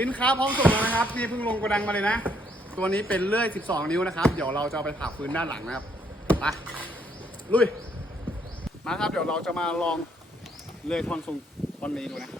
สินค้าพร้อมส่งแล้วนะครับนี่เพิ่งลงกระดังมาเลยนะ ตัวนี้เป็นเลื่อย 12 นิ้วนะครับ เดี๋ยวเราจะเอาไปผ่าฟืนด้านหลังนะครับไปลุยมาครับเดี๋ยวเราจะมาลองเลื่อยท่อนทรงท่อนนี้ดูนะ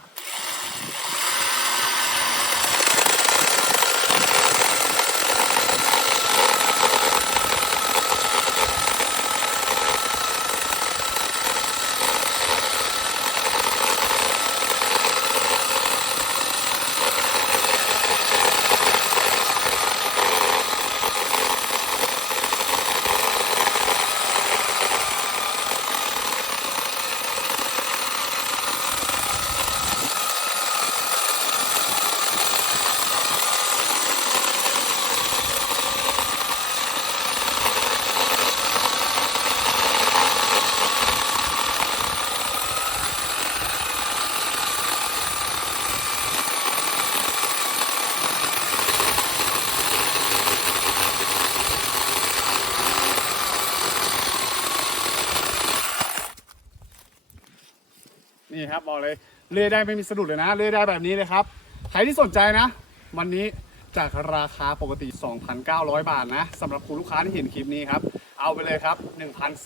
นี่ครับบอกเลยเลื่อยได้ไม่มีสะดุดเลยนะ เลื่อยได้แบบนี้เลยครับ ใครที่สนใจนะ วันนี้จากราคาปกติ 2,900 บาทนะสำหรับคุณลูกค้าที่เห็นคลิปนี้ครับ เอาไปเลยครับ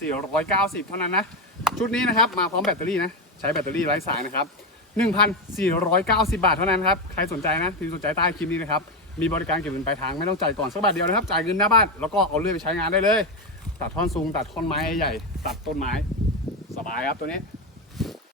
1,490 เท่านั้นนะ ชุดนี้นะครับ มาพร้อมแบตเตอรี่นะ ใช้แบตเตอรี่ไร้สายนะครับ 1,490 บาทเท่านั้นครับ ใครสนใจนะที่สนใจใต้คลิปนี้นะครับ มีบริการเก็บเงินปลายทางไม่ต้องจ่ายก่อนสักบาทเดียวนะครับ จ่ายเงินหน้าบ้านแล้วก็เอาเลื่อยไปใช้งานได้เลย ตัดท่อนสูงตัดท่อนไม้ใหญ่ ตัดต้นไม้ สบายครับตัวนี้